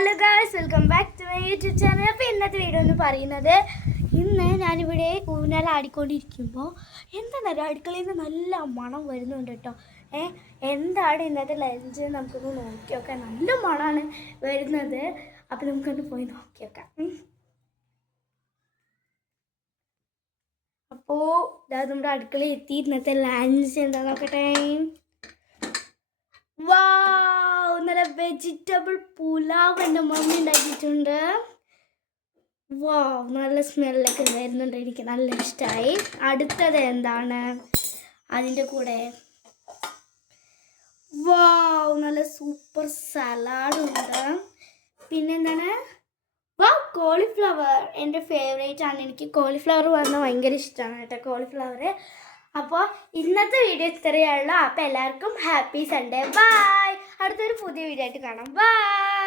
Hello guys, welcome back to my YouTube channel. അപ്പോൾ ഇന്നത്തെ video എന്ന് പറയുന്നത്, ഇന്ന് ഞാനിവിടെ ഊഞ്ഞാലാടിക്കൊണ്ടിരിക്കുമ്പോൾ എന്താണെന്നറിയോ, അടുക്കളയിൽ നിന്ന് നല്ല മണം വരുന്നുണ്ട് കേട്ടോ. എന്താണ് ഇന്നത്തെ ലഞ്ച് നമുക്കൊന്ന് നോക്കി നോക്കാം. നല്ല മണമാണ് വരുന്നത്. അപ്പോൾ നമുക്കൊന്ന് പോയി നോക്കി നോക്കാം. അപ്പോൾ നമ്മുടെ അടുക്കളയിൽ എത്തി. ഇന്നത്തെ ലഞ്ച് എന്താ നോക്കട്ടെ. വാവ്, നല്ല വെജിറ്റബിൾ പുലാവ് എൻ്റെ മമ്മി ഉണ്ടാക്കിയിട്ടുണ്ട്. വാവ്, നല്ല സ്മെല്ലൊക്കെ വരുന്നുണ്ട്. എനിക്ക് നല്ല ഇഷ്ടമായി. അടുത്തത് എന്താണ് അതിൻ്റെ കൂടെ? വാവ്, നല്ല സൂപ്പർ സലാഡുണ്ട്. പിന്നെന്താണ്? വാവ്, കോളിഫ്ലവർ എൻ്റെ ഫേവറേറ്റ് ആണ്. എനിക്ക് കോളിഫ്ലവർ പറഞ്ഞാൽ ഭയങ്കര ഇഷ്ടമാണ് കേട്ടോ, കോളിഫ്ലവർ. അപ്പോൾ ഇന്നത്തെ വീഡിയോ ഇത്രയേ ഉള്ളൂ. അപ്പോൾ എല്ലാവർക്കും ഹാപ്പി സൺഡേ. ബൈ. അടുത്തൊരു പുതിയ വീഡിയോ ആയിട്ട് കാണാം. ബൈ.